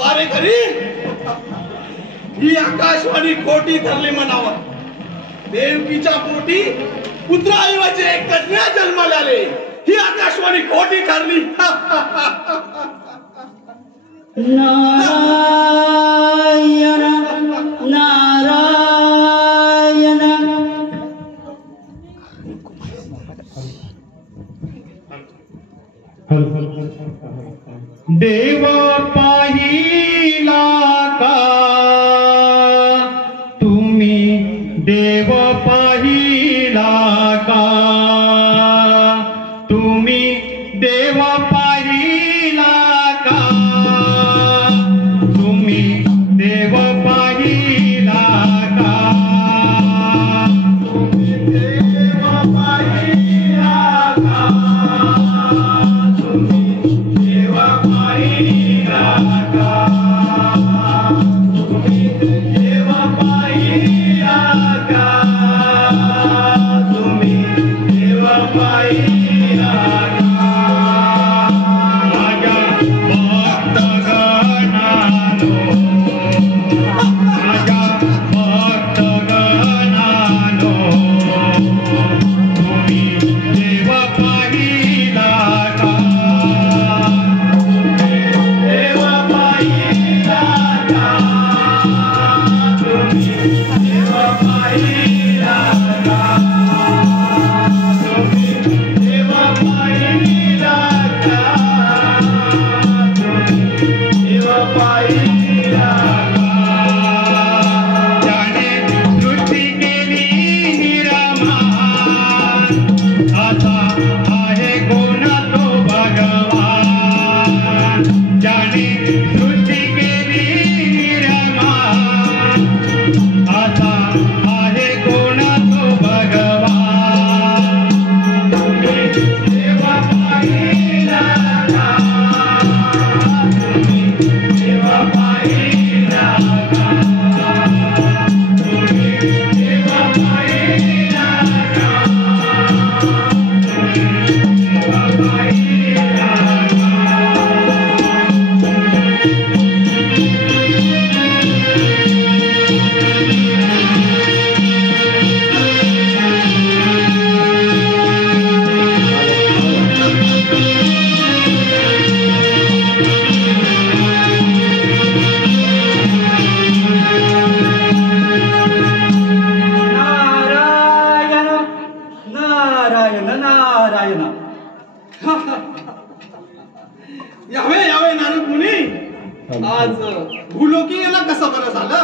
पारे खरी ही आकाशवाणी खोटी ठरली म्हणावा. देवकीच्या पोटी पुत्राऐवजी एक कन्या जन्माला आले. ही आकाशवाणी खोटी ठरली. नारायण नारायण. देव पाहिला का तुम्ही, देव पाहिला का तुम्ही, देव पाहिला का तुम्ही, देव पाहिला का तुम्ही, देव पाहिला का तुम्ही, देव पाहिला का तुम्ही, देव पाहिला का तुम्ही, देव पाहिला का. माझ्या भक्तगणानो, माझ्या भक्तगणानो, तुम्ही देव पाहिला का देव पाहिला का तुम्ही, देव पाहिला का तुम्ही, देव पाहिला का तुम्ही, देव पाहिला का. ज्याने सृष्टी केली निरामान, आता आहे कोण तो भगवान. ज्याने सृष्टी केली निरामान, आता आहे कोण तो भगवान. तुम्ही देव पाहिला का तुम्ही, देव पाहिला का तुम्ही, देव पाहिला का तुम्ही, देव पाहिला का. नारायण नारायण नारायण. यावे यावे नारद मुनी. आज भूलोकी याला कसं बरं झालं?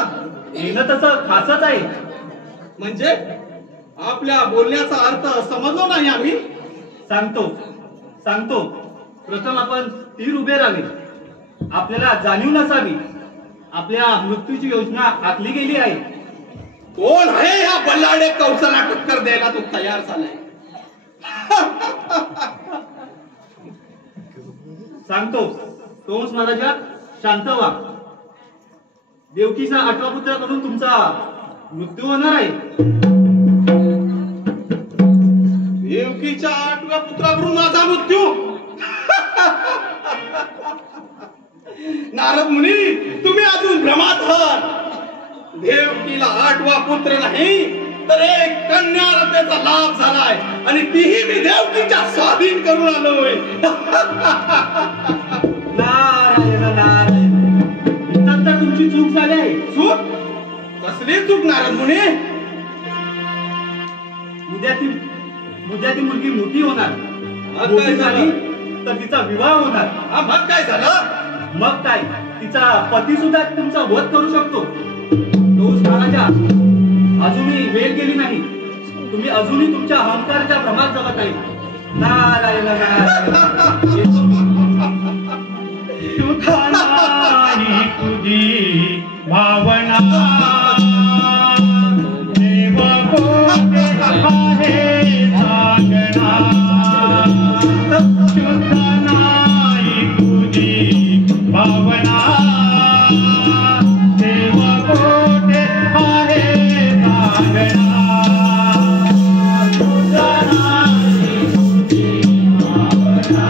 येणं तसं खासच आहे. म्हणजे आपल्या बोलण्याचा अर्थ समजलो नाही आम्ही. सांगतो सांगतो. प्रथम आपण स्थिर उभे राहावे. आपल्याला जाणीव नसावी आपल्या मृत्यूची योजना आखली गेली आहे. कोण आहे ह्या बल्लाडे कौशला टक्कर द्यायला तो तयार झालाय? सांगतो. कंस महाराजा शांत व्हा. देवकीचा 8वा पुत्राकडून तुमचा मृत्यू होणार आहे. देवकीच्या 8व्या पुत्राकडून माझा मृत्यू? नारद मुनी तुम्ही अजून भ्रमात आहात. देवकीला 8वा पुत्र नाही तर एक कन्या रत्नेचा लाभ झालाय आणि तीही मी देवकीच्या स्वाधीन करून आलोय. नारायण नारायण. इथं तर तुमची चूक झाली आहे. चूक? कसली चूक नारद मुनी? उद्या ती मुलगी मोठी होणार. मग मोठी काय झाली झालं? तर तिचा विवाह होणार. हा, मग काय झालं? मग काय तिचा पती सुद्धा तुमचा वध करू शकतो. कंस महाराजा अजूनही वेळ गेली नाही. तुम्ही अजूनही तुमच्या अहंकाराच्या भ्रमात जगत आहे. नारायण नारायण. सुखानाही तुझी भावना देव कोठे आहे सांगना. सुखानाही तुझी भावना देव कोठे आहे सांगना. सुखानाही तुझी भावना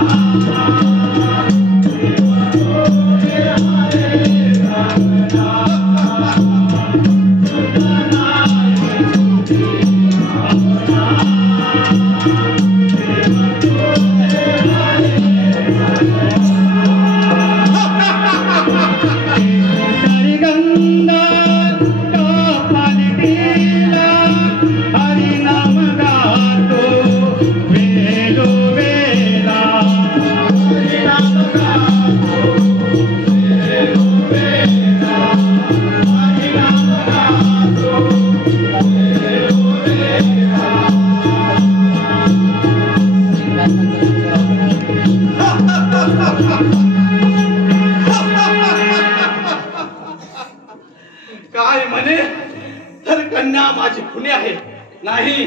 गंगा पालटीला हरिनाम गातो वेलो वेला हरिनाम गातो वेलो वेला हरिनाम गातो वेलो वेला काय म्हणे तर कन्या माझी खुनी आहे नाही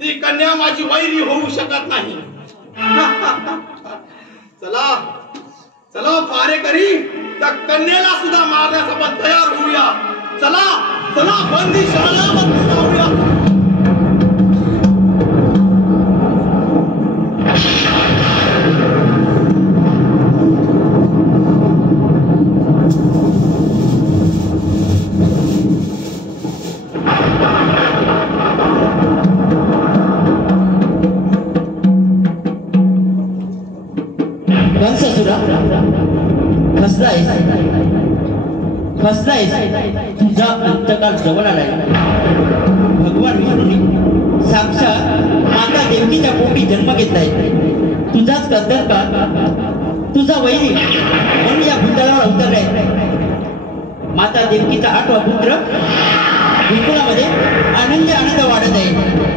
ती कन्या माझी वैरी होऊ शकत नाही चला चला पारेकरी त्या कन्याला सुद्धा मारण्यास आपण तयार होऊया चला चला बंदी शाळेमध्ये जाऊया फसलायस तुझा अंतकाल जवळ आलाय भगवान विष्णूंनी साक्षात माता देवकीच्या पोटी जन्म घेतलाय तुझाच कदर का तुझा वैरी म्हणून या भूतलावर अवतरलाय माता देवकीचा 8वा पुत्र गोकुळामध्ये आनंद वाढत आहे